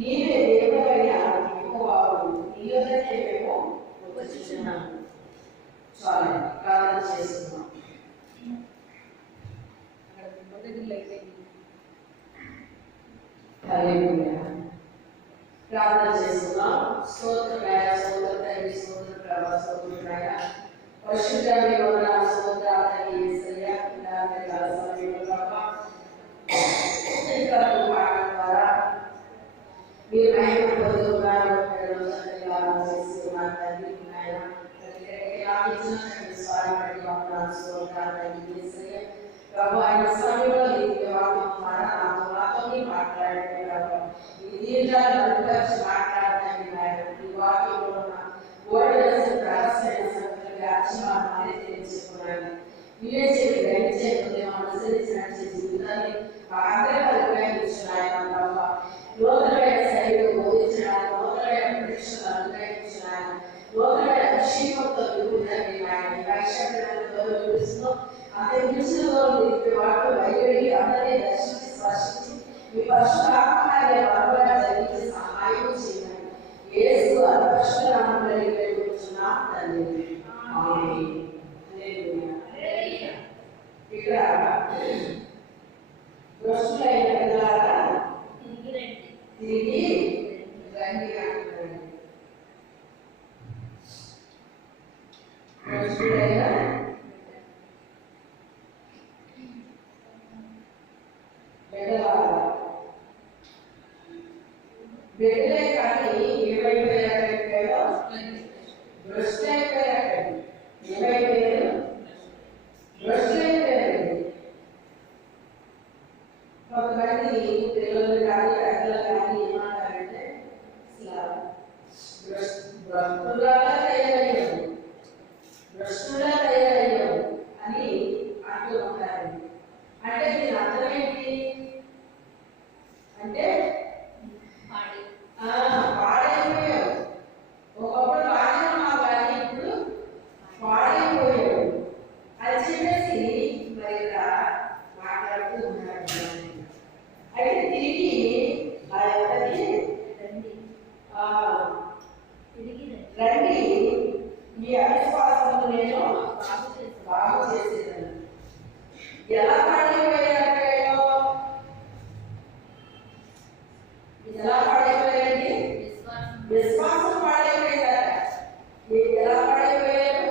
నీవే దేవుడైన యెహోవావు, నీ యొద్దకే మేము వచ్చుచున్నాము. చాలు, ప్రార్థన చేస్తున్నాం. ప్రార్థన చేస్తున్నాం. స్తోత్రమైన స్తోత్రమైన స్తోత్ర స్తోత్రమైన పరిశుద్ధ స్తోత్రాలకి యేసయ్యా ద్వారా మీరు ఆయన పొందుతున్నారు. ప్రభు ఆయన సమయంలో నాతో మాట్లాడండి. ప్రభు ఈ దీర్ఘాలు అనుభవించి మాట్లాడతాను. ఈ వాక్యంలో ఉన్న ఓడలసిన రహస్యమైన సంగతులుగా అక్షమాన్ని తెలుసుకున్నాను. మీరే చెప్పి గ్రహించే హృదయం అనుసరించి నడిచే జీవితాన్ని మా అందరికీ అనుగ్రహించున్నాయన. ప్రభు నూతనమైన శైలిలో బోధించడానికి, నూతనమైన పరీక్షలు అనుగ్రహించున్నాయన, నూతనమైన అభిషేకంతో విభూతండి. ఆయన వైశక్తులతో విడుస్తూ అంతే విడిచిలో వాటిలో బయలుదేరి అందరినీ దర్శించి స్పర్శించి మీ పరిశుద్ధాత్మనే బలముగా జరిగించే సహాయం చేయండి. యేసు పరిశుద్ధ నామములో వేడుకుంటున్నాం తండ్రి. ఆమేన్. హల్లెలూయా. ఇక్కడ దుష్టులైన పిల్లలారా తిరిగి రండి అంటున్నాడు. దుష్టులైన బిడ్డలే కానీ ఏమైపోయారో భ్రష్టులైపోయారు. ఏమైపోయారు? భ్రష్టులైపోయారు. కొంతమంది పిల్లలు కానీ పెద్దలు కానీ ఏమంటారంటే భ్రష్టులా తయారయ్యాము, భ్రష్టులా తయారయ్యాము అని అంటూ ఉంటారు. అంటే దీని అర్థం ఏంటి అంటే పాడైపోయావు. ఒకప్పుడు బాగానే ఉన్నావు కానీ ఇప్పుడు పాడైపోయావు అని చెప్పేసి మరి ఇలా మాట్లాడుతూ ఉన్నారు. అయితే తిరిగి ఆ యొక్కని రండి, మీ అవిశ్వాసము నేను బాగు చేసేదాన్ని. ఎలా పాడైపోయారు? ఎలా పాడైపోయారండి? విశ్వాసం పాడైపోయారు. ఎలా పాడైపోయారు?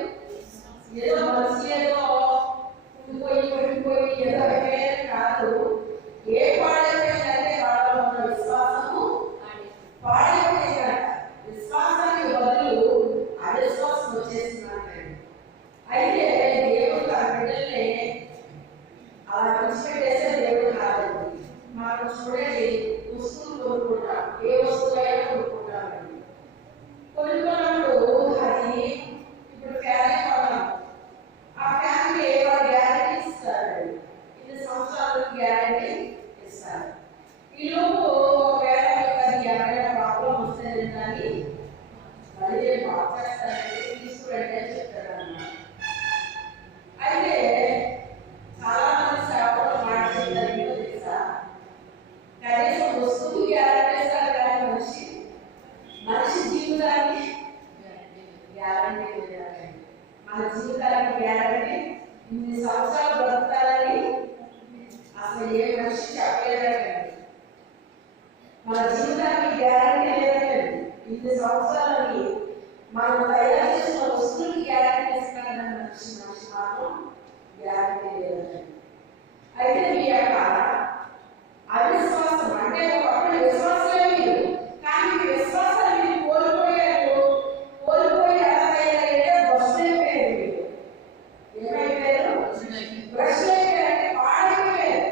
ఏదో మనసు ఏదో ఉండిపోయి ఏదో అయిపోయారు కాదు. ఏ పాడైపోయిందంటే వాళ్ళలో ఉన్న విశ్వాసము పాడైపోయిందట. విశ్వాసానికి బదులు అవిశ్వాసం వచ్చేసిందంటే అయితే దేవుడు తన బిడ్డల్ని అలా విడిచిపెట్టేసే దేవుడు కాదండి. మనం చూడండి, వస్తువులు కొనుక్కుంటాం, ఏ వస్తువులైనా కొనుక్కుంటామండి. కొనుక్కున్నప్పుడు అది ఇప్పుడు ఫ్యాన్ కొన్నాం, ఆ ఫ్యాన్కి వారు గ్యారంటీ ఇస్తారండి. 2 సంవత్సరాలు గ్యారంటీ ఇస్తారు. ఈలోపు ఒకవేళ అది ఏమైనా ప్రాబ్లం వస్తే కానీ మళ్ళీ మార్చేస్తారంటే తీసుకురండి అని చెప్తారన్నమాట. అయితే చాలా మంది సేవలు మాట్లాడతారు. తెలుసా, కనీసం వస్తువు గ్యారంటీ ఇస్తారు కానీ మనిషి జీవితానికి గ్యారంటీ లేదండి. మన జీవితానికి గ్యారంటీ ఇన్ని సంవత్సరాలు బ్రతకాలని అసలు ఏ మనిషి చెప్పలేదండి. మన జీవితానికి గ్యారంటీ లేదండి. ఇన్ని సంవత్సరాలని మనం తయారు చేసిన వస్తువులకి గ్యారంటీ ఇస్తారని మనిషి మాత్రం గ్యారంటీ లేదండి. అయితే మీ యొక్క అవిశ్వాసం అంటే ఒకప్పుడు విశ్వాసమే మీరు, కానీ మీ విశ్వాసాన్ని మీరు కోల్పోయారు. కోల్పోయి ఎలా తయారైతే భ్రష్టులైపోయారు. మీరు ఏమైపోయారు? భ్రష్టులైపోయారంటే పాడైపోయారు.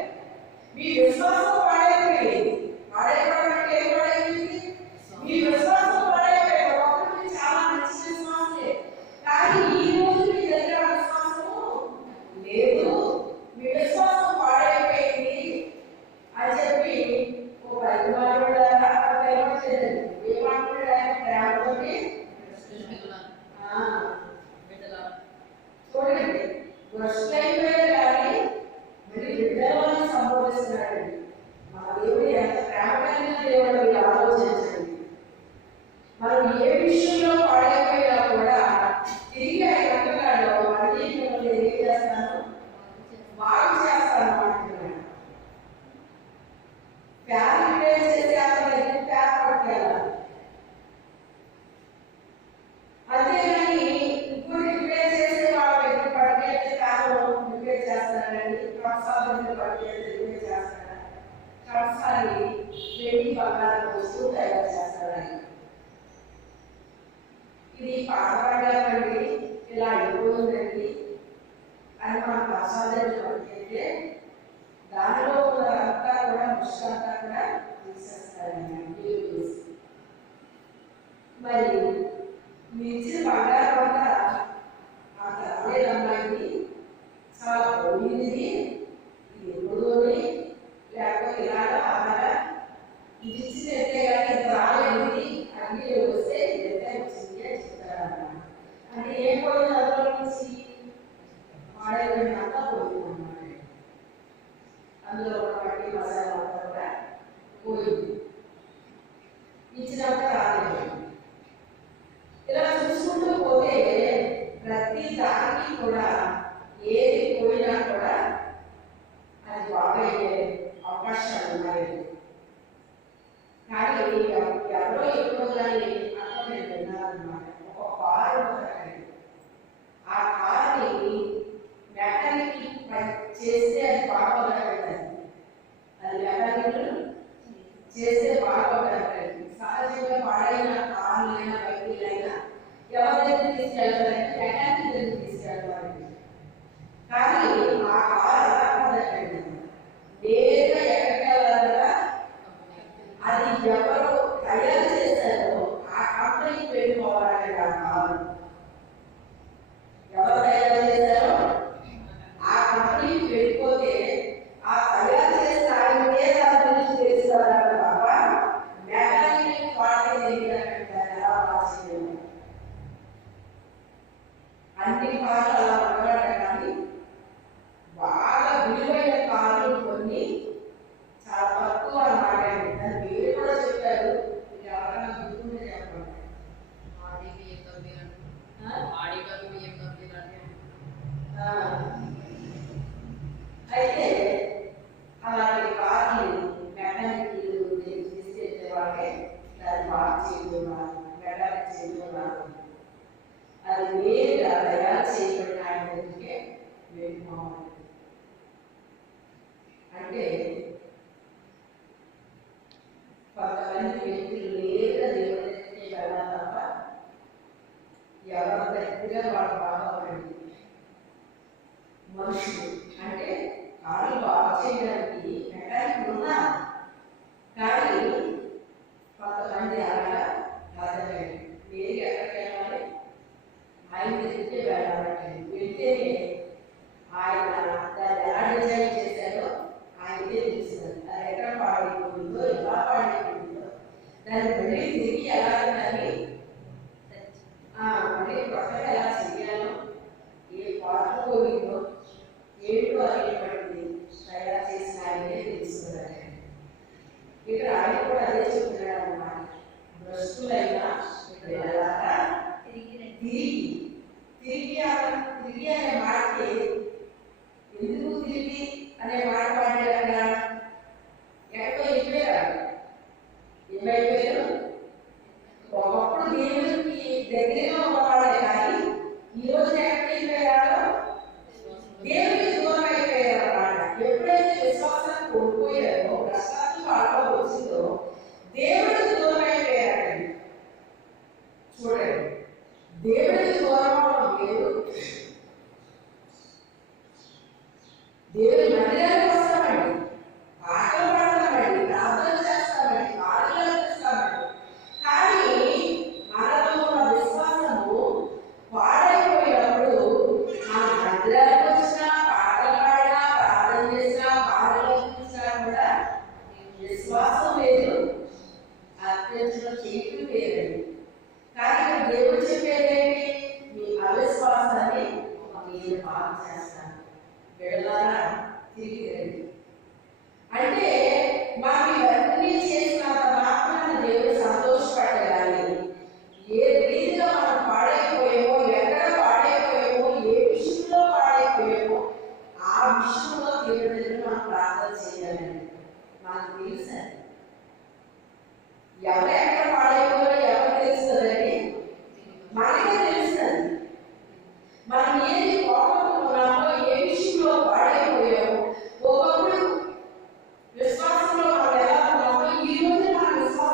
మీ విశ్వాసం పాడైపోయింది. పాడైపోవడం అంటే ఏం పాడైపోయింది? అలాంటి వస్తువు తయారు చేస్తాడు ఆయన. ఇది పాతపడ్డారండి, ఇలా అయిపోయిందండి అని మనకు ఆస్వాదించే దానిలో అంతా కూడా ముష్కంతా కూడా తీసేస్తారండి. మరి మీ ఇచ్చిన బంగారం అంతా అంత అమ్మాయికి చాలా పోయింది, ఇది ఎప్పుడోని లేకపోతే ఇలాగా అలాగా ఇది ఇచ్చినట్టే కానీ ఇంత రాలేనిది అన్ని వస్తే ఇదంతా వచ్చింది అని చెప్తారన్నమాట. అంటే ఏం పోయింది అందులో నుంచి మాడేది అంతా పోయింది అన్నమాట. అందులో ఉన్నటువంటి మసాలా అంతా కూడా పోయింది, ఇచ్చినాక రాలేదు. ఇలా చూసుకుంటూ పోతే ప్రతి దానికి కూడా ఏది పోయినా కూడా అది బాగయ్యే అవకాశాలు ఉన్నాయి. కానీ ఎవరో ఎప్పుడో కానీ అక్కడ నేను విన్నానమాట. ఒక కారు ఆ కారుని మెకానిక్ చేస్తే అది బాగోగలగండి, అది మెకానిక్ చేస్తే బాగోగలగండి. సహజంగా పాడైన కార్లైనా బైకులైనా ఎవరి దగ్గర తీసుకెళ్తారంటే మెకానిక్ దగ్గర తీసుకెళ్తారండి. కానీ ఆ కారు అలా కాదండి, నేరుగా ఎక్కడికి వెళ్ళాలంటే అది ఎవరు తయారు చేశారో ఆ కంపెనీకి వెళ్ళిపోవాలండి. ఆ కారు ఎవరు తయారు చేశారో ఆ కంపెనీకి వెళ్ళిపోతే ఆ తయారు చేసిన ఆయనకే దాని గురించి తెలుసుకోవాలని తప్ప మెకానిక్ వాడే తెలియదంటారు. ఎలా రాసేది అన్ని కార్లు అలా ఉండగట, కానీ బాగా విలువైన కార్లు కొన్ని చాలా తక్కువ అన్నమాట. దాన్ని మీరు కూడా చెప్పారు, ఎవరైనా గుర్తుంటే చెప్పండి. అయితే అలాంటి కార్లు మెకానిక్ తీసుకెళ్తే వాళ్ళే దాన్ని బాగా చేయడం మెకానిక్ చేయడం అది నేరుగా తయారు చేయబడిన ఆయన దగ్గరికే వెళ్ళిపోవాలి. అంటే కొంతమంది వ్యక్తులు నేరుగా దేవుడి దగ్గరికి వెళ్ళాలి తప్ప ఎవరి దగ్గర వాళ్ళు బాగోవండి. మనుషులు అంటే వాళ్ళు బాగు చేయడానికి మెకానిక్ ఉన్నా కానీ కొంతమంది అలాగా కాదండి. నేరుగా ఎక్కడికి వెళ్ళాలి, ఆయన దగ్గరికి వెళ్ళాలంటే వెళ్తేనే ఆయన దాన్ని ఎలా డిజైన్ చేశారో ఆయనకే తెలుస్తుంది. అది ఎక్కడ పాడైపోయిందో, ఎలా పాడైపోయిందో, దాన్ని మళ్ళీ తిరిగి ఎలా దాన్ని మళ్ళీ కొత్తగా ఎలా చేయాలో, ఏ పాటలు పోయిందో ఏంటో అనేటువంటిది తయారు చేసిన ఆయనే తెలుస్తుందండి. ఇక్కడ ఆయన కూడా అదే చెప్తున్నాడు అన్నమాట. భ్రష్టులైనా వెళ్ళాలా తిరిగి అనే మాటకి ఎందుకు తిరిగి అనే మాట పాడారన్నా ఎక్కడో వెళ్ళిపోయారు. ఏమైపోయారు? ఒకప్పుడు దేవుడికి దగ్గరగా ఉన్నవాడే కానీ ఈరోజు ఎక్కడికి వెళ్ళిపోయారో దేవుడికి దూరం అయిపోయారు అన్నమాట. ఎప్పుడైతే విశ్వాసాన్ని కోల్పోయారో, కష్టాన్ని వాళ్ళలో వచ్చిందో దేవుడికి దూరం అయిపోయారండి. చూడండి, దేవుడికి దూరం అవడం లేదు. దేవుడి మందిరానికి వస్తామండి, పాటలు పాడతామండి, ప్రార్థన చేస్తామండి, కార్యాలు చేస్తామండి. కానీ మనలో ఉన్న విశ్వాసము పాడైపోయినప్పుడు మన మందిరానికి వచ్చినా, పాటలు పాడినా, ప్రార్థన చేసినా, కార్యాలు చేసినా కూడా విశ్వాసం లేదు, అత్యంత చేయటం లేదండి. కానీ దేవుడు చెప్పేదేంటి? మీ అవిశ్వాసాన్ని నేను పాపం చేస్తాను, వెళ్ళాలా తిరిగి రండి. అంటే మనం ఇవన్నీ చేసినంత మాత్రాన దేవుడు సంతోషపడగాలి. ఏ రీతిలో మనం పాడైపోయామో, ఎక్కడ పాడైపోయామో, ఏ విషయంలో పాడైపోయామో ఆ విషయంలో దేవుడి దగ్గర మనం ప్రార్థన చేయాలండి. మనకు తెలుసండి ఎవరు ఎక్కడ పాడైపోయారో ఎవరు తెలుస్తుందండి, మనకే తెలుస్తుంది. మనం ఏది పోగొట్టుకున్నామో, ఏ విషయంలో పాడైపోయామో, ఒకప్పుడు విశ్వాసంలో మనం ఎలా ఉన్నామో ఈ రోజు మన విశ్వాసం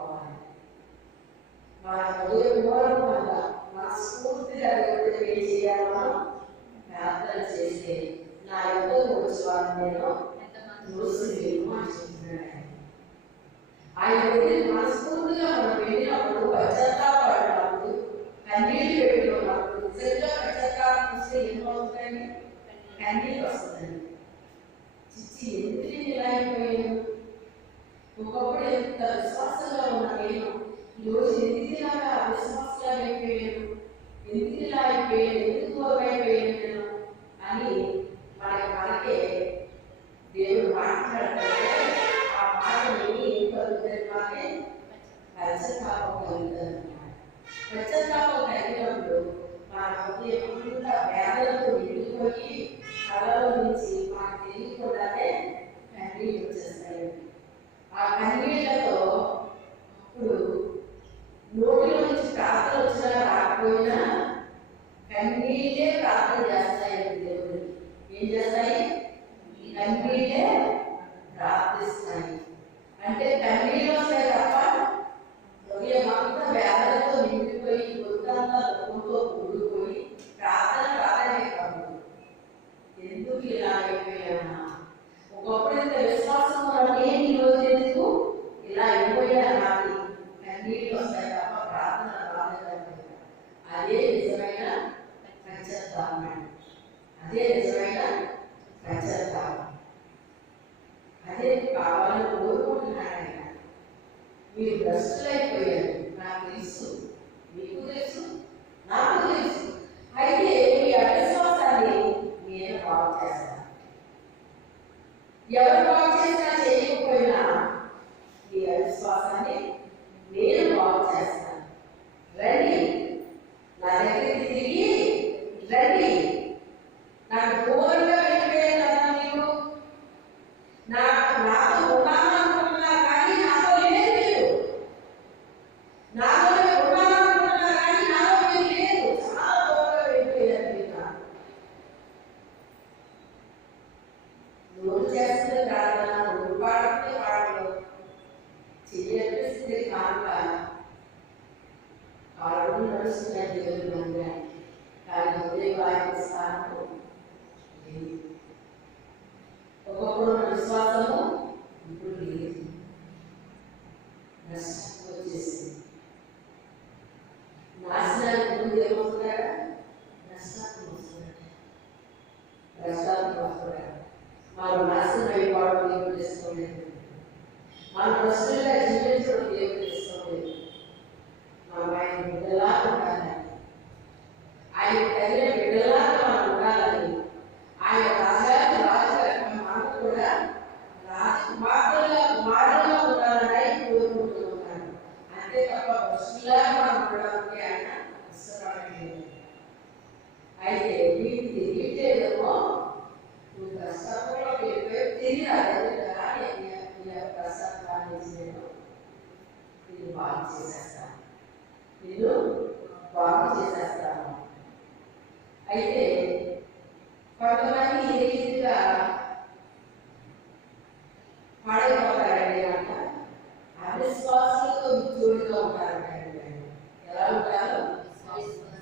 పెట్టుకోవాలి. మన హృదయపూర్వకంగా మనస్ఫూర్తిగా దేవుడికి ఏం చేయాలి? మనం ప్రార్థన చేస్తే నా యుద్ధకు వచ్చి వారిని నేను దూసులేను అని చెప్తున్నాడు. ఆయన దగ్గరికి మనస్ఫూర్తిగా మనం వెళ్ళినప్పుడు, పశ్చాత్తాపడినప్పుడు, కన్నీళ్ళు పెట్టుకున్నప్పుడు, నిజంగా పశ్చాత్తాపం వస్తే ఏమవుతుందండి? కన్నీళ్ళు వస్తుందండి. చిచ్చి ఎందుకు ఇలా అయిపోయాను, ఒకప్పుడు ఎంత విశ్వాసంగా ఉన్నా నేను ఈరోజు ఎందుకు ఇలాగా అవిశ్వాసంగా అయిపోయాను, ఎందుకు ఇలా అయిపోయాను, ఎందుకు దూరం అయిపోయాను నేను అని మనకే దేవుడు మాట్లాడితే ఆ మాటని ఏం కలుగుతుంది? మనకి పశ్చాత్తాపం కలుగుతుంది అన్నమాట. పశ్చాత్తాపం కలిగినప్పుడు మన హృదయం వేదనతో నిండిపోయి కళలో నుంచి మనకు తెలియకుండానే కన్నీళ్ళు వచ్చేస్తాయి. ఆ కన్నీళ్లతో ఇప్పుడు నోటిలో నుంచి ప్రార్థన వచ్చినా రాకపోయినా కన్నీళ్ళే ప్రార్థన చేస్తాయి. దేవుడు ఏం చేస్తాయి? ఈ కన్నీళ్ళే ప్రార్థిస్తాయి. అంటే కన్నీళ్ళు వస్తాయి తప్ప హృదయం అంతా వేదనతో నిండిపోయి గొంతంతా దుఃఖంతో కూడిపోయి ప్రార్థనే కాదు. ఎందుకు ఇలా అయిపోయానా, ఒకప్పుడు ఇంత విశ్వాసం వల్లే ఈరోజు ఎందుకు ఇలా అయిపోయాను నాకు కన్నీళ్ళు వస్తాయి తప్ప ప్రార్థన రాలేదు. అదే నిజమైన పశ్చాత్తాపం. అదే నిజమైన పశ్చాత్తాపం. అదే కావాలని కోరుకుంటున్నాడు ఆయన. మీరు భ్రష్టులైపోయారు, నాకు తెలుసు, మీకు తెలుసు, నాకు తెలుసు. అయితే మీ అవిశ్వాసాన్ని నేను బాగు చేస్తాను. ఎవరు బాగు చేసినా చేయకపోయినా ఈ అవిశ్వాసాన్ని నేను బాగు చేస్తాను. రండి నా దగ్గరికి తిరిగి రండి. నాకు దూరంగా వెళ్ళిపోయాను కదా మీరు, నాతో ఉన్నాననుకుంటున్నారు కానీ నాతో లేదు మీరు, నాతోనే ఉన్నాననుకుంటున్నారు కానీ నాతో మీరు లేదు. చాలా దూరంగా వెళ్ళిపోయారు మీరు. నోరు చేస్తుంది ప్రార్థన, నోరు పాడుతుంది పాటలు, చెయ్యనిపిస్తుంది కానుక, కాళ్ళు నడుస్తున్నాయి దేవుని మందిరానికి, కానీ హృదయ స్థానం లేదు. ఒకప్పుడు విశ్వాసము ఇప్పుడు లేదు. నష్టం వచ్చేసింది. నాశనానికి ముందు ఏమవుతున్నాడా? నష్టాత్మ వస్తున్నాడు. నష్టాత్మ వస్తున్నాడు. మనం నాశనం అయిపోవడం దేవుడు చేసుకోలేదు. మన ప్రశ్నలుగా జీవించడం దేవుడు చేసుకోలేదు. మనం ఆయన బిడ్డలా ఉండాలని, ఆయన తల్లి బిడ్డలాగా మనం ఉండాలని, ఆయన రాజాది రాజుగా మనం కూడా రాజకుమారులుగా ఉండాలని ఆయన కోరుకుంటూ ఉన్నాను. అంతే తప్ప ప్రశ్నలాగా మనం ఉండడానికి ఆయన ఇష్టపడలేదు. అయితే నీకు తెలియటేదేమో నువ్వు ప్రస్తుతంలో తిరిగి రాలేదు కదా, ప్రస్తుతాన్ని నేను బాగు చేసేస్తాను, నేను బాగు చేసేస్తాను. అయితే కొంతమంది ఏ రీతిగా పాడైపోతారండి అంట, అవిశ్వాసులతో విచ్చోడిగా ఉంటారంట. ఎలా ఉంటారు?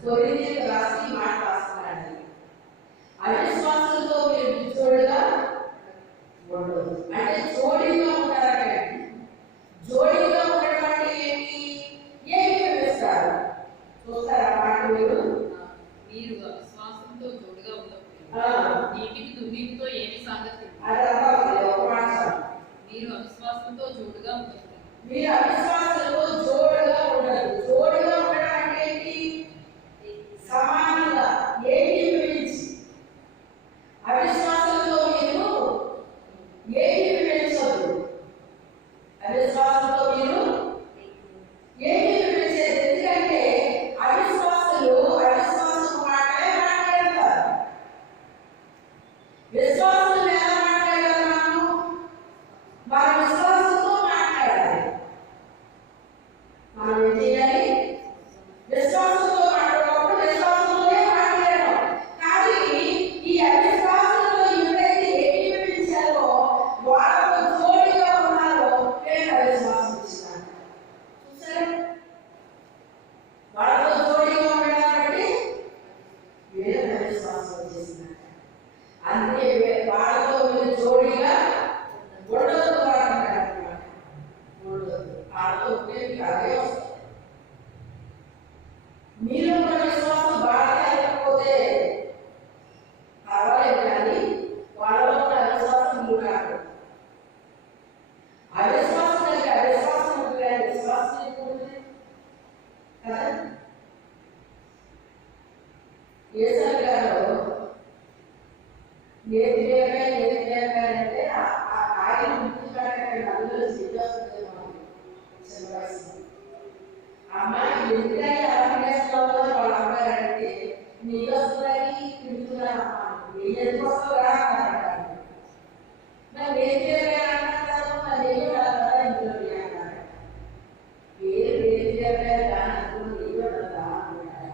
కొరింథీయులకు రాసి మాట రాస్తున్నాడు, అవిశ్వాసులతో మీరు విచ్చోడిగా ఉండదు. అంటే జోడిగా ఉంటారట. జోడిగా ఉండడం అంటే ఏంటి? ఏమి వేస్తారు చూస్తారా మాట? మీరు అవిశ్వాసంతో జోడుగా ఉండకపోయినా నీటికి దుర్నీతితో ఏమి సంగతి? మీరు అవిశ్వాసంతో జోడుగా ఉండదు. మీరు అవిశ్వాసంతో జోడుగా ఉండదు. జోడుగా ఉండడం అంటే ఏంటి? సమానంగా ఏకీభవించి. అవిశ్వాసంతో మీరు ఏకీభవించదు. అవిశ్వాసంతో మీరు ఏకీభవించేది. ఎందుకంటే అవిశ్వాసులు అవిశ్వాసం మాటలే మాట్లాడతారు. విశ్వాసులు ఎలా మాట్లాడాలి? మన విశ్వాసంతో మాట్లాడాలి. మనం ఏం చేయాలి? విశ్వాసంతో మాట్లాడేటప్పుడు విశ్వాసంతోనే మాట్లాడడం. కానీ ఈ అవిశ్వాసంతో ఎవరైతే ఏకీభవించారో, వాళ్ళతో జోడిగా ఉన్నారో, నేను అవిశ్వాసం ఇచ్చినాను. అలాగే వస్తాయి. మీరు ఉన్న విశ్వాసం బాగా లేకపోతే పర్వాలేదు, కానీ వాళ్ళలో ఉన్న అవిశ్వాసం మీరు కాదు. అవిశ్వాసం అంటే అవిశ్వాసం ఉంటుంది, కానీ విశ్వాసం ఉంటుంది కదా. ఏసారి గారు అంటే ఆ కాయలు ముట్టుకుంటారంటే అందరూ సిద్ధి అమ్మాయి ఎందుకని అలా చేస్తున్నావు వాళ్ళ అమ్మారంటే నీకు వస్తుందని తింటున్నా ఎందుకు వస్తుందా అన్నారు. మరి ఏం చేయాలంటారు, మరి ఏం కదా ఇంట్లో అన్నారు. పేరు ఏం చేయాలి కానీ నీకు కదా అన్నారు.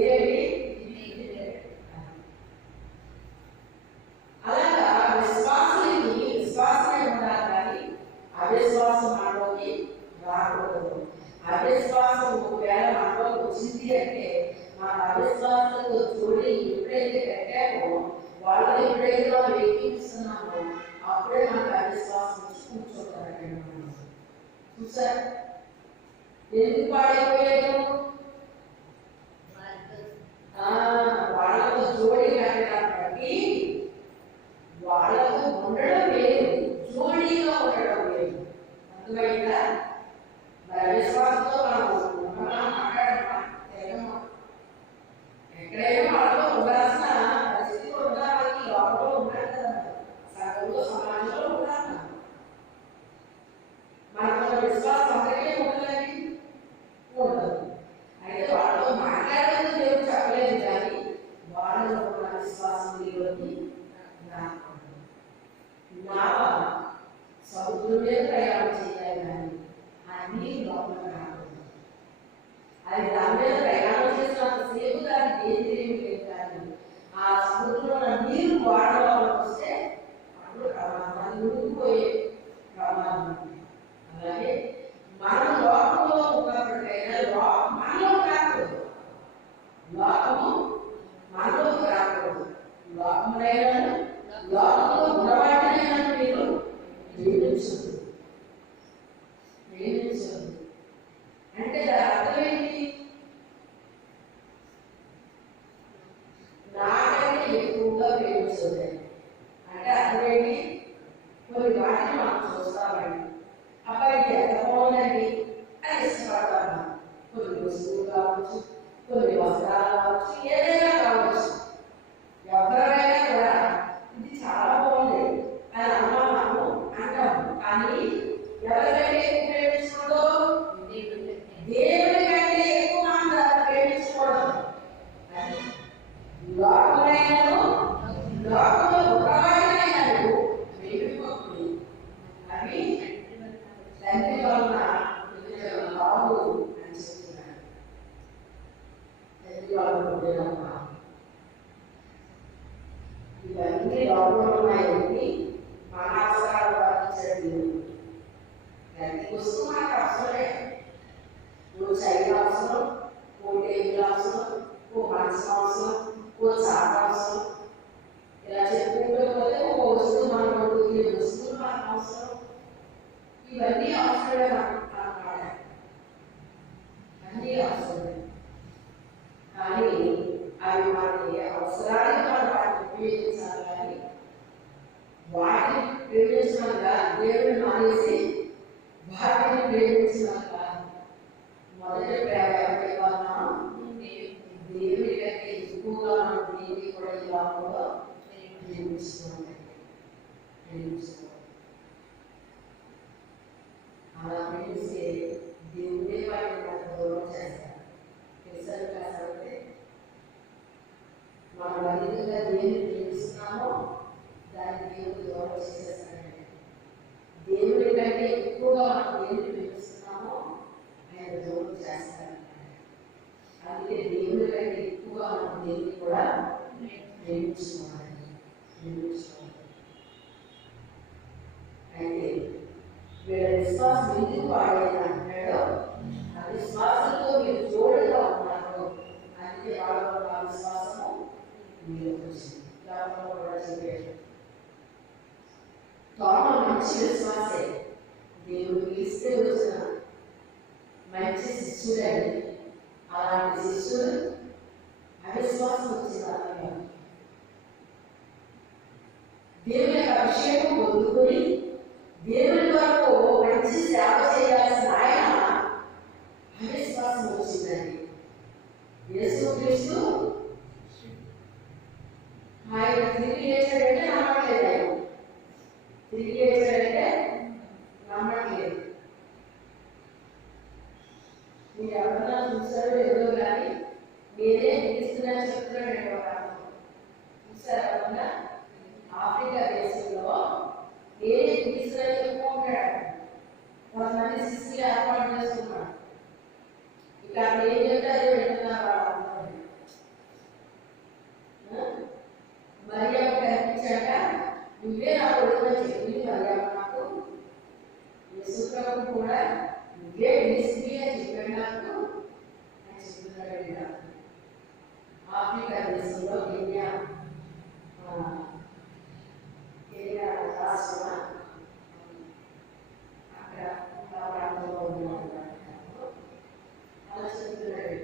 ఏదేమి అలాగా విశ్వాసానికి విశ్వాసమే ఉండాలి, కానీ అవిశ్వాసం మనలోకి రాకూడదు. అవిశ్వాసం ఒకవేళ మనలోకి వచ్చింది అంటే మన అవిశ్వాసంతో చూడి ఎప్పుడైతే కట్టామో వాళ్ళని ఎప్పుడైతే మనం ఎక్కిస్తున్నామో అప్పుడే మనకు అవిశ్వాసం వచ్చి కూర్చోతారండి. చూసారు ఎందుకు పాడైపోయాడు? వాళ్ళతో జోడి కట్టడం బట్టి వాళ్ళతో ఉండడం లేదు, జోడీగా ఉండడం లేదు. అర్థమైందా? మరి విశ్వాసంతో మనం మాట్లాడమా తెగమా ఎక్కడైనా వాళ్ళతో ఉండాల్సిన పరిస్థితి ఉండాలి. లోపల ఉండాలి కదా, సగంలో సమాజంలో ఉండాలి. మనకు విశ్వాసం అందరికీ ఉండాలని ఉండదు. అయితే వాళ్ళతో మాట్లాడేది దేవుడు చెప్పలేదు, కానీ వాళ్ళలో ఉన్న విశ్వాసం దేవుడికి రాకూడదు. సముద్రం మీద ప్రయాణం చేయాలి, కానీ అన్ని లోపల రాకూడదు. అది దాని మీద ప్రయాణం చేసినంతసేపు దానికి ఏం తెలియలేదు, కానీ ఆ సముద్రంలో నీరు వాడలో వస్తే అప్పుడు ప్రమాదాన్ని మునిగిపోయే ప్రమాదం ఉంది. అలాగే మనం లోకంలో ఉన్నప్పటికైనా మనలో రాకూడదు, లోకము మనలోకి రాకూడదు. లోకములైనా లోకంలో ఉన్నవాటినైనా మీరు ప్రేమించదు. అంటే దాని అర్థం ఏంటి? నాకంటే ఎక్కువగా ప్రేమించదు అంటే అర్థం ఏంటి? కొన్ని వాటిని మనం చూస్తామండి, అబ్బాయికి ఎంత బాగుందండి అని ఇష్టపడతాను. కొన్ని వస్తువులు కావచ్చు, కొన్ని వస్త్రాలు కావచ్చు, ఏదైనా కావచ్చు. ఎవరైనా కూడా ఇది చాలా బాగుంది అని అన్నాము అంటాము, కానీ ఎవరికంటే ఎక్కువ ప్రేమించకూడదు? దేవుడి కంటే ఎక్కువ మనం ప్రేమించకూడదు. లోకమైనను లోకంలో ఒకవాడినైనను ప్రేమింపకుడి, అవి తండ్రి వలన బాబు అని చెప్తున్నాడు. తండ్రి వాళ్ళ ఇవన్నీ లోపల ఉన్నాయని మన అవసరాలు వర్తించండి. ప్రతి వస్తువు మనకు అవసరమే. ఓ చైన్ అవసరం, ఓ టేబుల్ అవసరం, ఓ మంచం అవసరం, ఓ చాప అవసరం. ఇలా చెప్పుకుంటూ పోతే ఒక వస్తువు మనకు ఈ వస్తువులు మనకు అవసరం. ఇవన్నీ అవసరమే మనకు అన్నీ అవసరమే, కానీ అవి మనకి అవసరానికి మనం వాటిని ఉపయోగించాలి. కానీ వాటిని ప్రేమించినాక దేవుడిని మానేసి వాటిని ప్రేమించినాక మొదటి ప్రేమ ఎవరికి వలన దేవుడి కంటే ఎక్కువగా మనం దేన్ని కూడా ఈ లోకంలో ప్రేమిస్తున్నాం. అలా ప్రేమిస్తే దేవుడే వాటిని మనకు దూరం చేస్తారు. తెలుసారు కాకపోతే మనం అధికంగా దేన్ని ప్రేమిస్తున్నామో దాన్ని దేవుడు దూరం చేసేస్తాడండి. దేవుడి కంటే ఎక్కువగా మనం దేన్ని ప్రేమిస్తున్నామో ఆయన దూరం చేస్తాడు. అందుకే దేవుడి కంటే ఎక్కువగా మనం దేన్ని కూడా ప్రేమించుకోవాలి. అయితే వీళ్ళ విశ్వాసం ఎందుకు వాడేది అంటున్నాడో, ఆ విశ్వాసంతో మీరు జోడుగా ఉన్నారు. అందుకే వాళ్ళ విశ్వాసము మీరు వచ్చింది. కూడా చెప్పాడు, తోమ మంచి విశ్వాసే. దేవుడు పిలిస్తే వచ్చిన దేవుని యొక్క అభిషేకం పొందుకొని దేవుని వరకు మంచి సేవ చేయాల్సిన ఆయన అవిశ్వాసం వచ్చిందండి. యేసుక్రీస్తు ఆయన తిరిగి లేచాడంటే నమ్మట్లేదు. ఆయన తిరిగి లేచాడంటే నమ్మట్లేదు. మీరు ఎవరన్నా చూసారో ఏదో కానీ నేనే క్రీస్తున్నా చెప్తున్నాడు. చూసారు ఎవరన్నా ఆఫ్రికా దేశంలో నేనే క్రీస్తున్నా చెప్పుకుంటాడు. కొంతమంది శిష్యులు ఏర్పాటు చేసుకున్నాడు. ఇక అక్కడ ఏం చెప్తే అది పెడుతున్నారు వాళ్ళందరూ. మరియమ్మ కనిపించాక నువ్వే నా కొడుకుని చెప్పింది మరియమ్మ నాకు. యేసుప్రభు కూడా నువ్వే క్రీస్తుని అని చెప్పాడు నాకు అని చెప్తున్నాడు. ఆఫ్రికా దేశంలో కెన్యా రాష్ట్రం అక్కడ ప్రాంతంలో ఉన్నాడు. అలా చెప్తున్నాడు.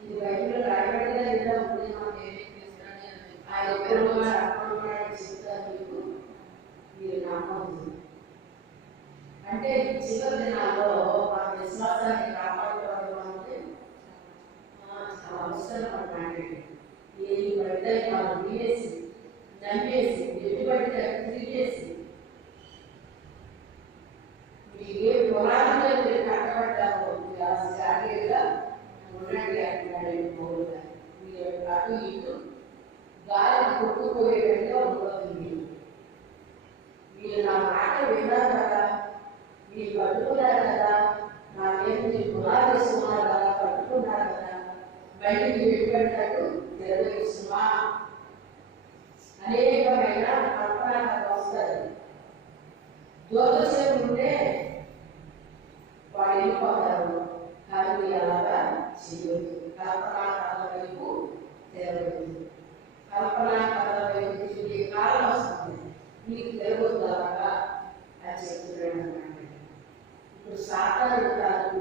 ఇది బైబిల్లో రాయబడిగా లేదా ఉంది. ఆయన ఎప్పుడు అప్పుడు చెప్తారు మీకు, మీరు నమ్మదు. అంటే చివరి దినాల్లో మన విశ్వాసాన్ని కాపాడుకోవడం అంటే చాలా అవసరం అన్నమాట. ఏది పడితే మనం వినేసి నమ్మేసి ఎటువంటి తిరిగేసి మీకు ఏ పురాణంలో మీరు కట్టబడ్డారో జాగ్రత్తగా ఉండండి అంటున్నాడు పౌరుగా. మీరు అటు ఇటు గాలి కొట్టుకుపోయేటట్టుగా ఉంటుంది. మీరు నా మాట విన్నారు కదా, మీరు పట్టుకున్నారు కదా, నా మీద మీరు పునాదిస్తున్నారు కదా, పట్టుకున్నారు కదా, బయటికి వెళ్ళిపెట్టినట్టు నిర్వహిస్తున్నా అనేకమైన కల్పన వస్తుంది. దూరసేపు ఉంటే వాళ్ళు వెళ్ళిపోతారు. కానీ మీరు అలాగా చేయవద్దు. కల్పనా కథల వైపు తిరగవద్దు. కల్పనా కథల వైపు తిరిగే కాలం వస్తుంది. మీకు తిరగొద్దు అలాగా అని చెప్తున్నాడు అన్నమాట. ఇప్పుడు సాతాను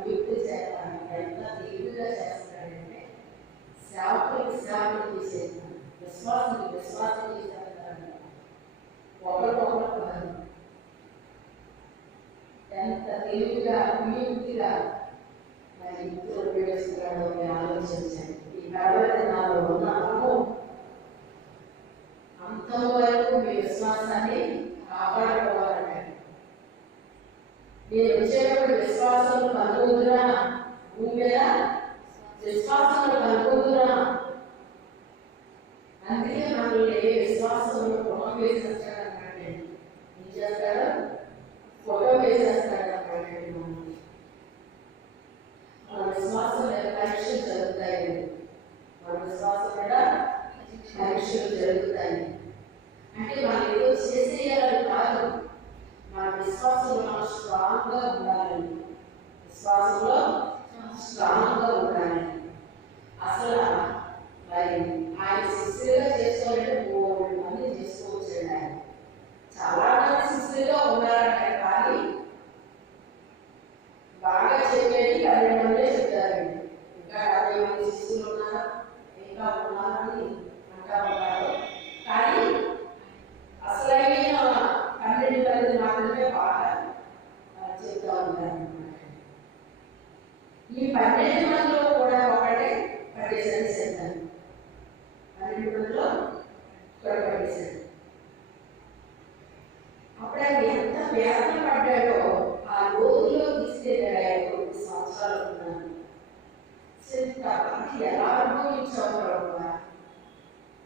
వ్యక్తి చేస్తాను ఎంత తీరుగా చేస్తాడంటే సేవకులకి సేవలు తీసేస్తాను, విశ్వాసం చేసేస్తాను. ఒకరికొకరు ఎంత తెలివిగా వియుక్తిగా మరి ఇంట్లో ఉపయోగిస్తున్నాడో నేను ఆలోచించాను. ఈ కాబట్టి నాలో ఉన్న అంతం వరకు మీ విశ్వాసాన్ని కాపాడుకోవాలంటే మీరు వచ్చేటప్పుడు విశ్వాసం కలుగుతున్నా, భూమి మీద విశ్వాసం కలుగుతున్నా. అందుకే మనల్ని విశ్వాసంలో ఫోటో వేసేస్తాడన్నమాట. ఏం చేస్తాడు? ఫోటో వేసేస్తాడన్నమాట. మన విశ్వాసం మీద పరీక్షలు జరుగుతాయి. మన విశ్వాసం మీద పరీక్షలు జరుగుతాయి. అంటే మనం ఏదో చేసేయాలని కాదు, మన విశ్వాసంలో మనం స్ట్రాంగ్గా ఉండాలి. విశ్వాసంలో స్ట్రాంగ్గా ఉండాలి. అసలు మరి ఆయన శిష్యులుగా చేసుకోవాలంటే 3 మంది చేసుకోవచ్చండి. ఆయన చాలా మంది శిష్యులుగా ఉన్నారంట. కానీ బాగా చెప్పేది 12 మందే చెప్తారండి. ఇంకా 70 మంది శిష్యులు ఉన్నారు, ఇంకా ఉన్నారని అంటా ఉన్నారు. కానీ అసలైన 12 మంది మాత్రమే బాగా చెప్తా ఉంటారు. ఈ 12 మందిలో కూడా ఒకటే పట్టేసరి చెప్తారు. 12 మందిలో కూడా పట్టేశారు. అప్పుడు ఆయన ఎంత వేదన పడ్డాడో ఆ రోజులో తీసుకెళ్ళాడు. 9 సంవత్సరాలు ఉన్నాను. ఎలా అనుభవించావు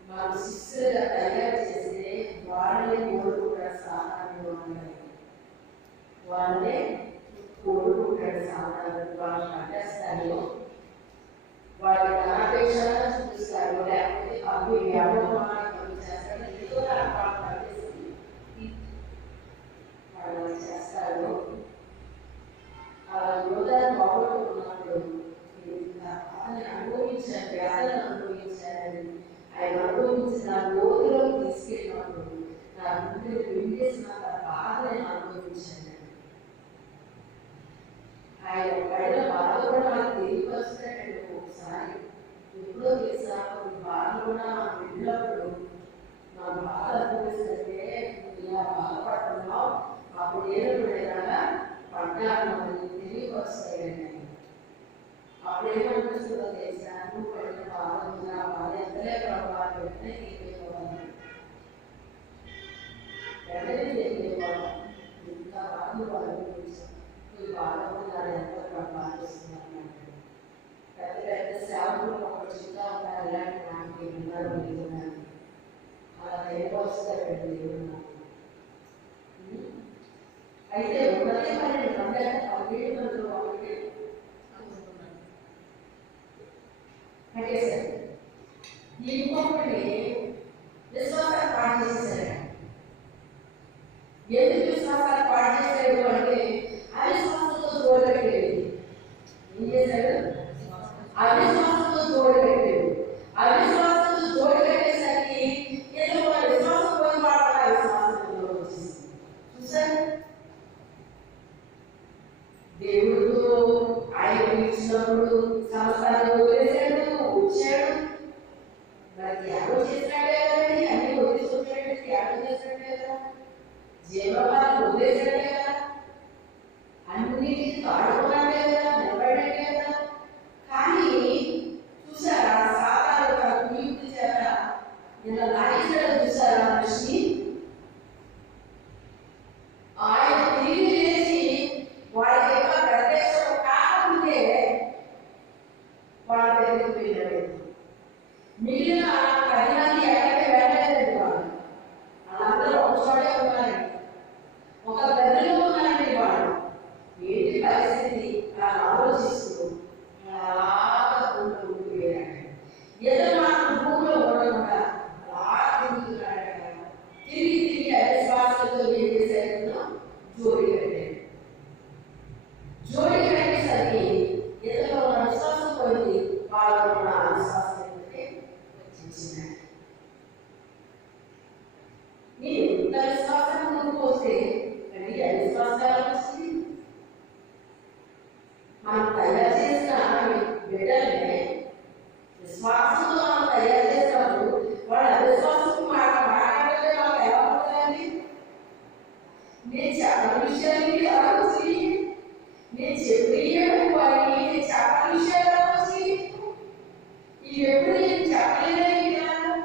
మాకు శిష్యులుగా తయారు చేస్తే వాళ్ళే కోరుకుంటాడు సాధారణ. వాళ్ళే కోరుకుంటాడు సాధారణ. వాళ్ళు పట్టేస్తాడు, వాళ్ళ అనాపేక్ష చూపిస్తారు, లేకపోతే అవి వ్యాపకమాన్ని చేస్తాడు. ఏదో వాళ్ళు పట్టేసి వాళ్ళు చేస్తారు. అలా యోధాన్ని పోగొట్టుకున్నప్పుడు అతన్ని అనుభవించాడు, వేదనను అనుభవించాడని ఆయన అనుభవించిన లోతులో తీసుకెళ్ళినప్పుడు నా ముందు వింటేసిన బాధ నేను అనుభవించాను. ఆయన పడిన బాధ కూడా మనకు తెలియపరుస్తాడండి. ఒకసారి ఎప్పుడో తెలిసినప్పుడు బాధ కూడా మనం వెళ్ళినప్పుడు మన బాధ అనుభవిస్తుంటే ఇలా బాధపడుతున్నావు అప్పుడు ఏదైనా పడ్డాను తిరిగి వస్తాయండి. అప్పుడు ఏమనిపిస్తుందో తెలుసా, నువ్వు పడిన బాధ ఉంది, ఆ బాధ ఎంతలే ప్రభావం వెంటనే తీరిపోవాలి, వెంటనే తీరిపోవాలి. ఇంత బాధలు అనుభవించాం, ఈ బాధ ఉన్నారు ఎంత ప్రభావిస్తున్నాను. పెద్ద పెద్ద సేవకులు ఒకటి చెప్తా ఉన్నారు, ఇలాంటి నాకు ఉన్నారు ఉన్నారు అలా తెలియవస్తారండి దేవుడు. అయితే ఉన్నదే మరి పన్నెండు మందిలో ఒకటి కట్టేశారు. ఇంకొకటి విశ్వాసాన్ని పాటు చేసేసారు. ఎందుకు విశ్వాసాన్ని పాటు చేశాడు అంటే అవిశ్వాసంతో చూడగట్టేది. ఏం చేశాడు? అవిశ్వాసంతో చూడగట్టాడు. అవిశ్వాసంతో చూడగట్టేసరికి ఏదో విశ్వాసం పోయి వాళ్ళ విశ్వాసంలో వచ్చేసింది. చూసారు, దేవుడు ఆయన పిలిచినప్పుడు సంస్థాన్ని వదిలేశాడు, వచ్చాడు. మరి త్యాగం చేసినట్టే కదండి, అన్ని వదిలేసుకుంటాడంటే త్యాగం చేసినట్టే కదా, జీవనాన్ని వదిలేసినట్టే కదా, అన్నిటికీ తాడుకున్నట్టే కదా, నిలబడినట్టే కదా. కానీ చూసారా, సాధారణ తన కుయుక్తి చేత ఇలా లాగించడం చూసారా మనిషిని. ఆయన తిరిగి లేచి వాళ్ళ యొక్క ప్రత్యక్షం కాకుంటే వాళ్ళ దగ్గరికి పోయినాడు. మిగిలిన 10 మంది ఎక్కడికి వెళ్ళలేదు. వాళ్ళందరూ ఒక చోటే ఉన్నారండి, ఒక గదిలో ఉన్నారండి. వాళ్ళు ఏంటి పరిస్థితి అని ఆలోచిస్తూ అలాగా ఉండిపోయాడు. ఏదో మాకు భూమిలో ఉండకుండా అలా తిరుగుతున్నాడు. తిరిగి తిరిగి అవిశ్వాసంతో ఏం చేశాడు? జోడి కట్టాడు. జోడి కట్టేసరికి ఏదో విశ్వాసం పోయింది, వాళ్ళలో ఉన్న అవిశ్వాసం వచ్చేసినాడు. మీరు ఇంత విశ్వాసం ముందుకు వస్తే కానీ అవిశ్వాసాలు వచ్చింది. మనం తయారు చేసిన బిడ్డలనే విశ్వాసంతో మనం తయారు చేసినప్పుడు వాళ్ళ అవిశ్వాసం మాట్లాడితే మాకు ఎలా ఉంటుందండి? నేను చెప్పని విషయాలు ఎలా వచ్చి, నేను చెప్పేయడం వారికి నేను చెప్పని విషయాలు ఎలా వచ్చి, ఇవి ఎప్పుడు నేను చెప్పలేదని కదా.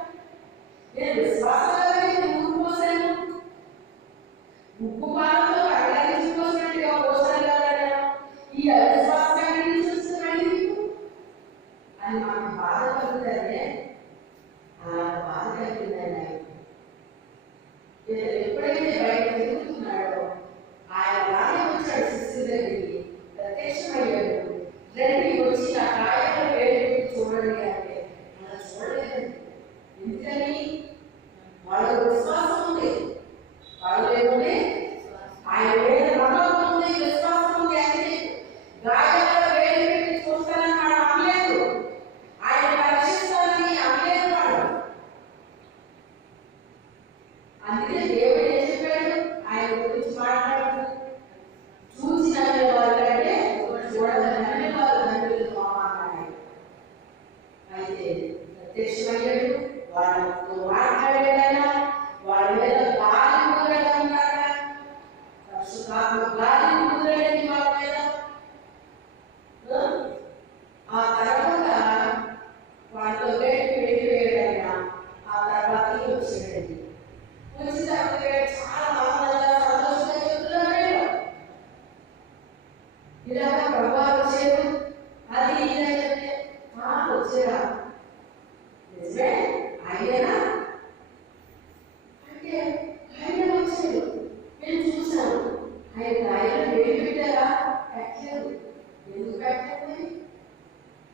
నేను విశ్వాసాలని ఊరు పోసాను, ఉప్పు పాలతో అడగలించుకోసినట్టుగా పోసాను కదా. ఈ అవిశ్వాసాన్ని నుంచి వస్తున్నాయి అని మనకు బాధ కలుగుతుంది. అలా బాధ కలిగిందండి. ఎప్పుడైతే బయట తిరుగుతున్నాడో ఆయన రానే వచ్చాడు శిష్యుల దగ్గరికి, ప్రత్యక్షమయ్యాడు. రండి వచ్చి నా కాయలు వేడి చూడండి అంటే అలా చూడలేదు. ఎందుకని? వాళ్ళకు విశ్వాసం ఉంది, వాళ్ళు ఏముంది, ఆయన మీద నమ్మకం ఉంది, విశ్వాసం ఉంది. అంటే గాయాల వేడి పెట్టి చూస్తానని వాడు అనలేదు, ఆయన పరీక్షిస్తానని అనలేదు వాడు. అందుకే దేవుడు ఏం చెప్పాడు? ఆయన గురించి మాట్లాడుతూ చూసి నమ్మే వాళ్ళంటే చూడదని వాళ్ళు తండ్రి అన్నాడు. అయితే ప్రత్యక్షమయ్యాడు, వాళ్ళతో మాట్లాడాడైనా, వాళ్ళ మీద గాలి కుదరదన్నాడా, పరిశుద్ధాత్మ గాలి కుదరలేదు వాళ్ళ మీద. ఆ తర్వాత వాళ్ళతో పెట్టి వేయడైనా ఆ తర్వాత వచ్చాడండి. వచ్చిన తర్వాత చాలా ఆనందంగా సంతోషంగా చెప్తున్నాడు, ఇలాగా ప్రభావం వచ్చాడు అది ఇలా చెప్తే వచ్చారా నిజమే ఆయనా అంటే ఆయన వచ్చాడు, నేను చూశాను. ఆయన వేడి పెట్టారా? పెట్టలేదు. ఎందుకు పెట్టలేదు?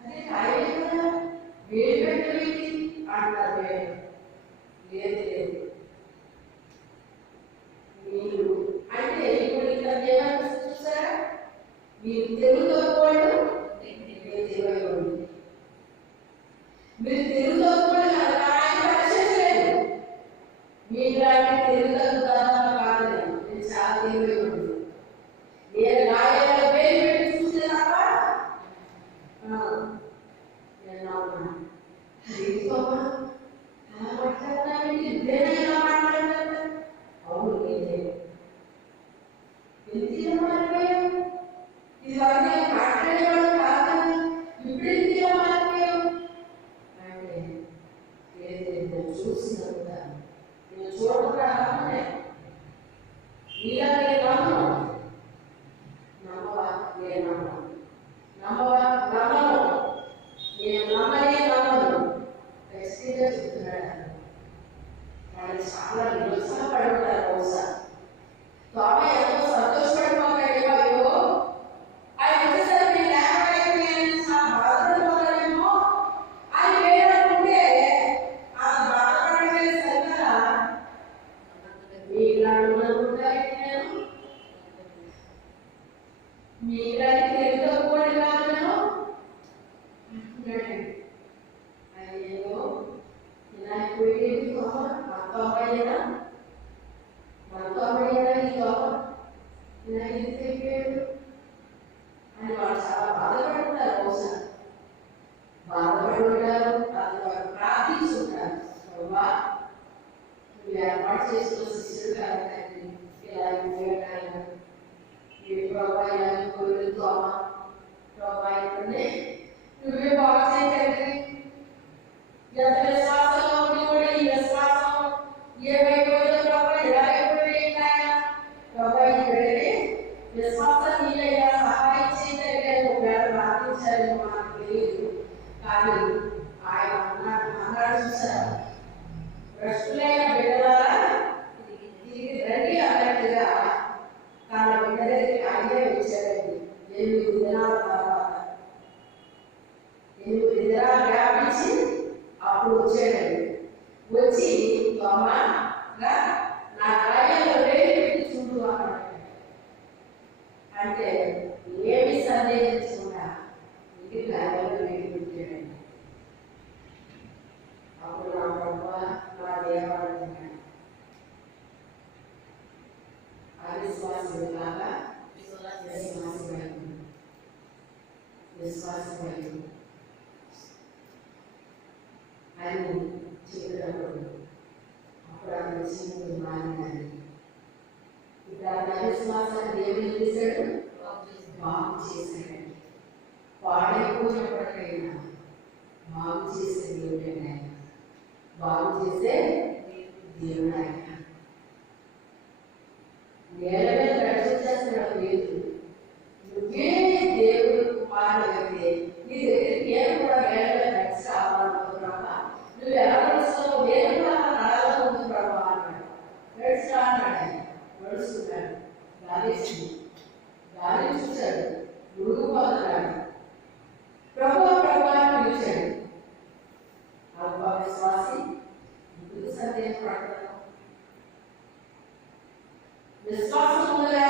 అదే ఆయన కదా వేడి పెట్టలేదు అంటారు. లేదు లేదు మీరు అంటే ఇప్పుడు ఇక్కడ ఏమని చూసారా? మీరు తెలుగుతో వాళ్ళు మీరు తెలుగుతో కూడా ఆయన పరిచయం. మీలాంటి తెలుగు కాదు, నేను చాలా తెలివై ఉంది. నేను గాయాల వేలు పెట్టి చూస్తే తప్ప నేను అది అలా మాట్లాడతానండి. నేను నమ్మను, నేను నమ్మను ఖచ్చితంగా చెప్తున్నాడు. వాళ్ళు చాలా నిరుత్సాహపడుతున్నారు. బహుశా తోమ ఎంతో సంతోషపడిపోతాడేమో, అయ్యో ఆయన వచ్చేసరికి నేను లేకపోయిపోయాను చాలా బాధపడిపోతాడేమో అని వేడుకుంటే ఆ బాధపడలేదు సరిగా మీలాంటి తెలుసుకోకూడదు కాదు. అయ్యో ఇలా పోయేది మనతో అమ్మాయినా ఈ తోమ ఇలా ఎందుకు అయిపోయాడు అని వాళ్ళు చాలా బాధపడుతున్నారు. బహుశా బాధపడి ఉంటారు, అది వాళ్ళు ప్రార్థించుంటారు. నువ్వు ఏర్పాటు చేసుకున్న శిష్యుడు కాదండి ఇలా అయిపోయాడు, ఈ ప్రభావ ఇలా పోయి తోమ ప్రభావితనే నువ్వే బాగా చేయగలిగి ఎంత విశ్వాసంలో ఉండి కూడా ఈ విశ్వాసం ఏమైపోయిందో ప్రభావ ఇలా అయిపోయాయి ప్రభావ ఇక్కడే విశ్వాసం నీళ్ళయ్యా సహాయం చేయగలిగాను. ఒకవేళ ప్రార్థించారేమో నాకు తెలియదు, కానీ ఆయన అన్నాడు చూసారు, భ్రష్టులైన బిడ్డలారా తిరిగి రండి అన్నట్టుగా తన బిడ్డ దగ్గరికి ఆయనే వచ్చాడండి. 8 దినాల తర్వాత 8 దినాలు వ్యాపించి అప్పుడు వచ్చాడండి. వచ్చి తోమగా నా గాయాల్లో వేలు పెట్టి చూడు అన్నాడు. అంటే ఏమి సందేహించకుండా ఇంటి గాయాల్లో వేలు పెట్టాడండి. అప్పుడు నా ప్రభు నా దేవాలయం అవిశ్వాసంలాగా విశ్వాసమైంది అని చెప్పినప్పుడు అప్పుడు ఆయన జీవితం మారిందని. ఇప్పుడు ఆయన అవిశ్వాసాన్ని దేవుడు చేశాడు, బాగు చేశాడండి. పాడైపోయినప్పటికైనా బాగు చేసే దేవుడే ఆయన, బాగు చేసే దేవుడు ఆయన. నేల మీద నడిచేస్తున్నాడు లేదు, నువ్వే దేవుడు కుమారుడైతే నీ దగ్గర నేను కూడా నేల మీద నడిచి రావాలనుకుంటున్నావా, నువ్వు ఎలా నడుస్తావో నేను కూడా నడవాలనుకుంటున్నావా అన్నాడు. నడిచి అన్నాడు. ఆయన నడుస్తున్నాడు, గాలి చూశాడు, మురుగుపోతున్నాడు. ప్రభు అని పిలిచాడు. అల్ప విశ్వాసి ఎందుకు సందేహపడతావు? విశ్వాసం ఉందా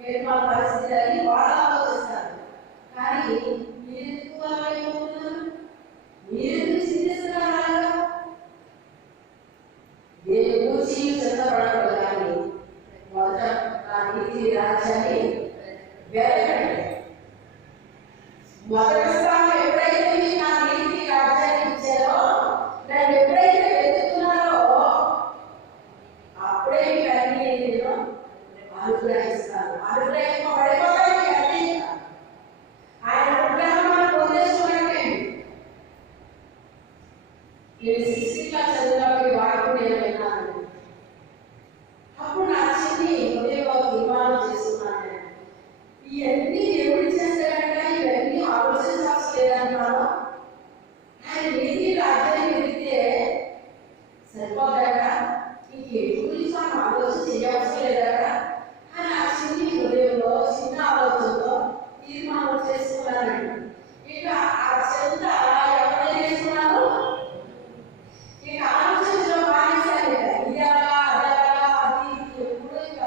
మీరు మా పరిస్థితి అని వాళ్ళు ఆలోచిస్తారు. కానీ మీరు ఎందుకు అలా అయిపోతున్నారు? మీరు ఎందుకు చింతిస్తున్నారా? దేని గురించి చింతపడకూడదు, కానీ మొదట నా నీతి రాజ్యాన్ని వెతకండి. మొదటి స్థానం ఎప్పుడైతే మీరు నా నీతి రాజ్యాన్ని ఇచ్చారో, నన్ను ఎప్పుడైతే వెతుకుతున్నారో, అప్పుడే మీకు అన్ని నేను అనుగ్రహిస్తాను. అనుగ్రహింపబడిపోతాయి మీకు అన్ని. ఆయన అనుగ్రహం మనం పొందేసుకోవాలంటే నేను 6th క్లాస్ చదివినప్పుడు వాక్యం నేను విన్నాను. అప్పుడు నా చిన్ని ఉదయం తీర్మానం చేసుకున్నాను, ఇవన్నీ దేవుడు చేస్తాడంటే ఇవన్నీ ఆలోచించాల్సి లేదన్నాను. ఆయన నీతి రాజ్యాన్ని వెతికితే సరిపోతాడా? ఇంకేటి గురించి మనం ఆలోచన చేయాల్సి లేదా అని ఆ చిన్ని హృదయంలో చిన్న ఆలోచనతో తీర్మానం చేసుకున్నానండి. ఇక ఆ చెంత ఎవరైనా చేసుకున్నారు, ఇక ఆలోచించడం మానేశాను. ఇదలా అదలా అది ఎప్పుడు ఇక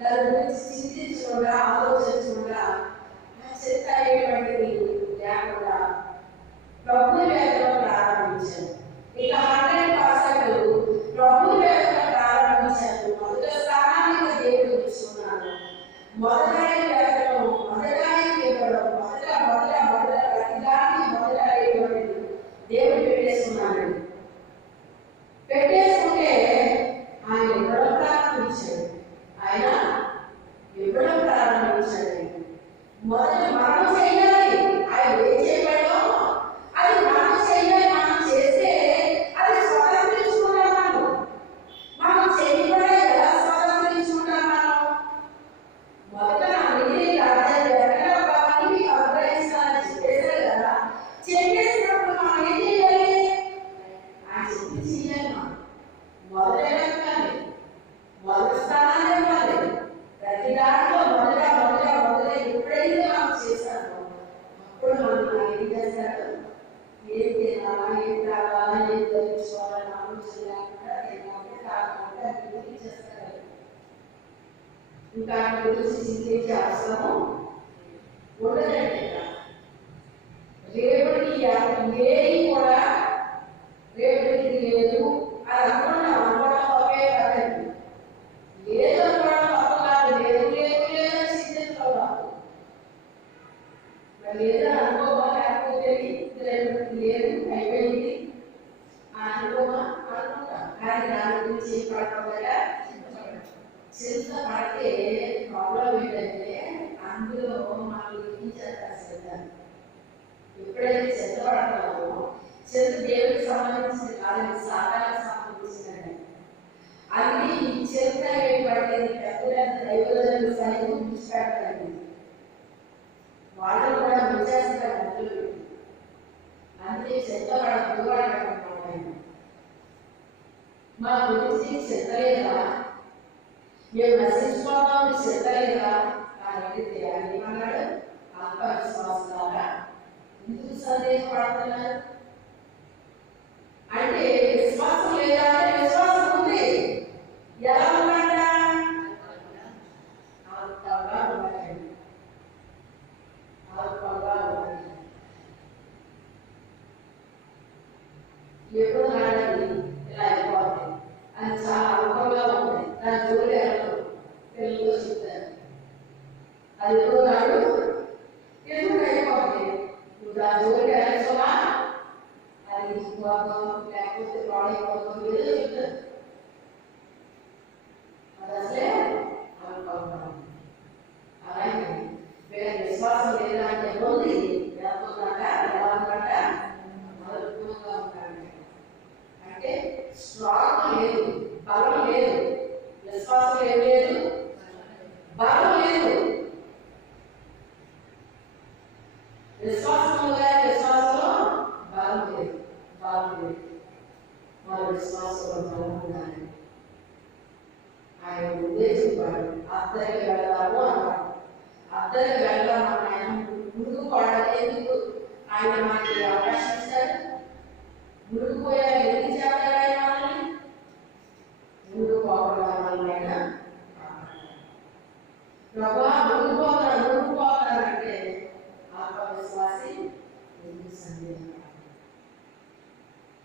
దాని గురించి చింతించకుండా ఆలోచించకుండా ఆ చెంత అయ్యేటువంటిది లేకుండా ప్రభు వేదన ప్రారంభించాను. ఇక 100% ప్రభు వేదన ప్రారంభించాను. మొదటి స్థానాన్ని దేవుడు తీసుకున్నాను. మొదటి వేదన మొదటి ఇవ్వడం మొదట ప్రతిదాన్ని మొదట అయ్యేటువంటిది దేవుడు పెట్టేసుకున్నానండి. పెట్టేసుకుంటే ఆయన ఇవ్వడం ప్రారంభించాడు. ఆయన ఇవ్వడం ప్రారంభించాడు. మొదట మనం చేయాలి. ఆయన ఏం చేయడో అది మనం చేయాలి. మనం చేస్తే అది స్వతంత్రించుకున్నాం. మనం చేయబడే ఎలా స్వతంత్రించుకుంటాం? మొదట నీతి రాజ్యాన్ని వెతకడానికి మీకు అనుగ్రహిస్తానని చెప్పేశారు కదా. చెప్పేసినప్పుడు మనం ఏం చేయాలి? ఆయన చెప్పి చేయాలి. మొదట వెతకాలి, మొదటి స్థానాన్ని ఇవ్వాలి. ప్రతి దాంట్లో మొదట ఎప్పుడైతే మనం చేశామో అప్పుడు మనం ఏం చేస్తాడు? ఏం తినాలా, ఏం తాగాలా, ఏం ధరించుకోవాలని ఆలోచన లేకుండా తినాలి, తాగాలి అన్ని చేస్తాడు. ఇంకా గురించి చింతించే అవసరము ఉండదండి. రేపటికి ఏది కూడా రేపటికి లేదు అది అనుకోవడం తప్పే కదండి. లేదు అనుకోవడం తప్ప కాదు. లేదు లేదు లేదని చింతించుకోవాలి. లేదా అనుకోవాలి, లేకపోతే రేపటికి లేదు అయిపోయింది అనుకోమా అనుకుంటాం. కానీ దాని గురించి పడకుండా చింత పడితే ప్రాబ్లం ఏంటంటే అందులో మనం ఇచ్చేస్తారు శ్రద్ధ. ఎప్పుడైతే చింత పడతామో చింత దేవుడికి సంబంధించింది కాదని సాధారణ సంబంధించిందండి. అది చింత పడితే పెద్ద దైవజనులు సైతం విడిచిపెడతారండి. వాళ్ళు కూడా విడిచేస్తారు మొదలు. అందుకే చింత పడదు అంటారు. మా గురించి చింత లేదా, మేము నశించుకోవడం చింతలేదా అని అడిగితే ఆయన ఏమన్నాడు? ఆత్మవిశ్వాసారా ఎందుకు సందేహపడుతున్నారు అంటే విశ్వాసం లేదా అంటే విశ్వాసం ఉంది. ఎలా ఉన్నాడా? ఆత్మగా ఉన్నాడండి. ఆత్మగా ఉన్నాడు. ఎప్పుడు నాడండి ఇలా అయిపోతుంది అని చాలా అల్పంగా ఉంది. దాని జోలి తెలుగులో చెప్తారు. అది ఎప్పుడు నాడు ఎందుకు అయిపోతుంది. నువ్వు దాని జోలి వెళ్ళచ్చమా అది లేకపోతే పాడైపోతుంది ఏదో చెప్తారు. అది అసలే అనుకుంటాం. అలాగే వేరే విశ్వాసం లేదా అంటే ఉంది. లేకపోతే ఎలా ఉందంట మరుపుగా ఉంటాడు. అంటే స్ట్రాంగ్ లేదు, బలం లేదు. విశ్వాసం ఏం లేదు, బలం లేదు. విశ్వాసంలో బలం లేదు. మన విశ్వాసంలో బలం ఉండాలి. ఆయన ముందే చెప్పాడు, అద్దరికి వెళ్దాము అన్నాడు. అద్దరికి వెళ్దాం ఆయన ముందుకు పడలేదు. ఆయన మనకి అవకాశం ఇస్తాడు. ముందుకు పోయారు. ఎందుకు చేస్తాడు ఆయన మనల్ని? ముందుకు పోవడం వల్ల ప్రభా మునిగిపోతానంటే ఆత్మవిశ్వాసి ఎందుకు సందేహం?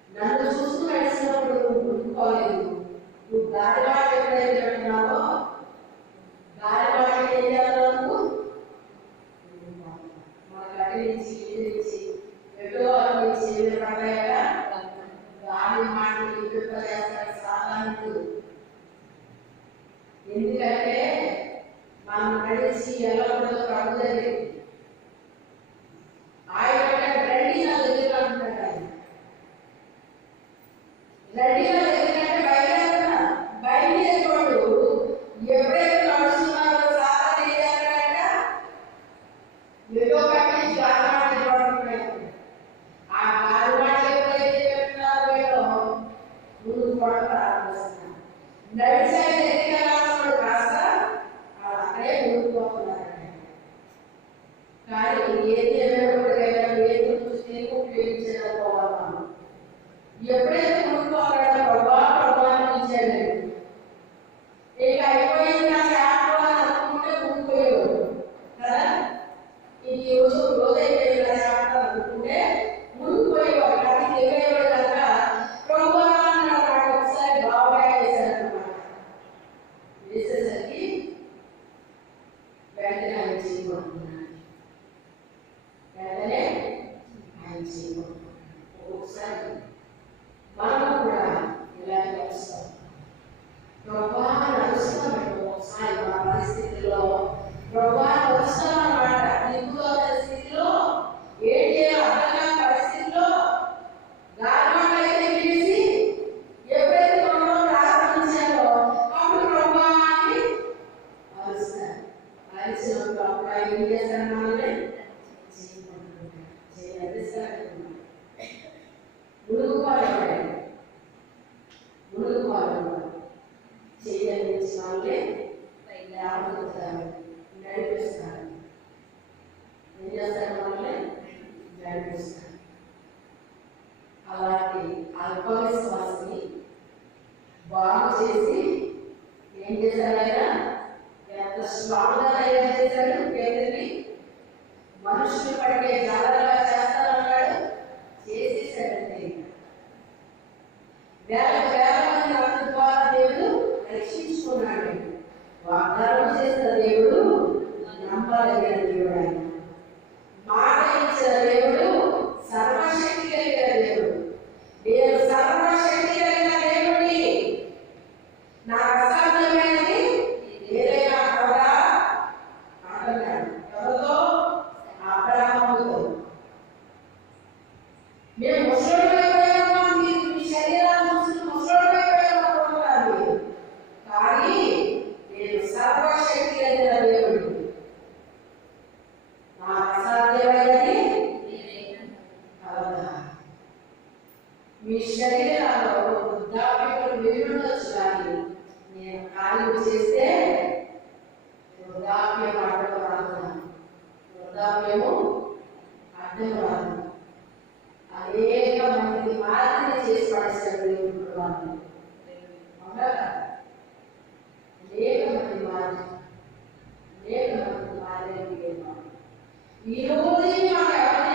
నన్ను చూస్తూ నడిచినప్పుడు నువ్వు మునిగిపోలేదు. నువ్వు గాలివాట ఎప్పుడైతే పెట్టినావో గాలివాట ఏం చేయాలి? నువ్వు మన గడి నుంచి ఇంటి నుంచి ఎటో నుంచి పడ్డాక గాలి మాటలు ఇంటింపజేస్తాడు సాధారణుడు. ఎందుకంటే మనం నడిచి ఎల్లప్పుడూ ప్రభు దగ్గర ఆయన రండి నా దగ్గర అంటున్నాడు. ఆయన రండి నా దగ్గర అంటే బయలుదేరుతున్నా బయలుదేరుకోడు. ఎప్పుడైతే నడుస్తున్నారో సాధన ఏం చేస్తాడంట? ఎటో కట్టించి గాలిమాట పడుతున్నాడు. ఆ గాలిమాట ఎప్పుడైతే పెట్టినారో ముందు పడ ప్రారంభిస్తున్నాడు. నడిచే దగ్గర రాస్తున్నాడు కాస్త అక్కడే ముందుకుపోతున్నారంట. కానీ ఏది ఎవరికైనా ఏది చూసి ఉపయోగించకపోవాలి. ఎప్పుడైతే ముందుకోవాలంటే ప్రభావం ఇచ్చాడు. ఇక అయిపోయింది నా శాతం అనుకుంటే ముందుకోయేవాడు కదా. ఇది రోజు అయిపోయింది నా శాతం అనుకుంటే ముందుకోయేవాడు. అది తెలియవాడు కనుక ప్రభావాన్ని నాకు ఒకసారి బాగా వేశారన్నమాట. వేసేసరికి వెంటనే ఆయన చేయబడుతున్నాడు. వెంటనే ఆయన చేయబడుతున్నాడు. ఒకసారి మనం కూడా ఇలా నడుస్తాం. ప్రభా నడుస్తామంటే ఒకసారి మా పరిస్థితిలో ప్రభా నడుస్తామన్నమాట. దిగుతున్న స్థితిలో ఏం చేయాలో అర్థం కాని పరిస్థితిలో గాలిమాట అయితే పిలిచి ఎప్పుడైతే మనం ప్రారంభించాలో అప్పుడు ప్రభా అని అరుస్తారు. అరిచినప్పుడు అప్పుడు ఆయన ఏం చేస్తారు? మనల్ని చేయమంటున్నారు, చేయాలి. మునుగుపాలు చేయాల్సిన వాళ్ళే లేవనెత్తుతారు, నడిపిస్తారు. ఏం చేస్తారు? వాళ్ళే నడిపిస్తారు. అలాంటి అల్పవిశ్వాసిని బాగు చేసి ఏం చేశారు? ఆయన ఎంత స్ట్రాంగ్ గా తయారు చేశాడు. పేదల్ని మనుషులు పడితే జాగ్రత్తగా చేస్తానన్నాడు. చేసేసాడంటే వేల మంది రక్త ద్వారా దేవుడు రక్షించుకున్నాడు. వాగ్దానం చేసిన దేవుడు నమ్మదగిన దేవుడు. ఆయన మాట ఇచ్చిన దేవుడు సర్వశక్తి కలిగిన దేవుడు. నేను సర్వశక్తి కలిగిన దేవుడిని, నాకు అసాధ్యమైనది ఏదైనా కదా అంటున్నాడు. ఎవరితో? అబ్రహాముతో. మేము ముసలిపోయామా? మీ శరీరాన్ని చూసి ముసలిపోయామనుకుంటున్నారు. కానీ నేను సర్వశక్తి కలిగిన దేవుడు, నాకు అసాధ్యమైనది కదా. మీ శరీరాల్లో వృద్ధాప్యములు విడుదలొచ్చు, కానీ నేను కార్యం చేస్తే వృద్ధాప్యం అడ్డం రాదు. వృద్ధాప్యము అడ్డం రాదు. అనేక మంది మార్పులు చేసి పడేశాడు దేవుడు. వాళ్ళు అనేక మంది మారే ఈ రోజు మాకు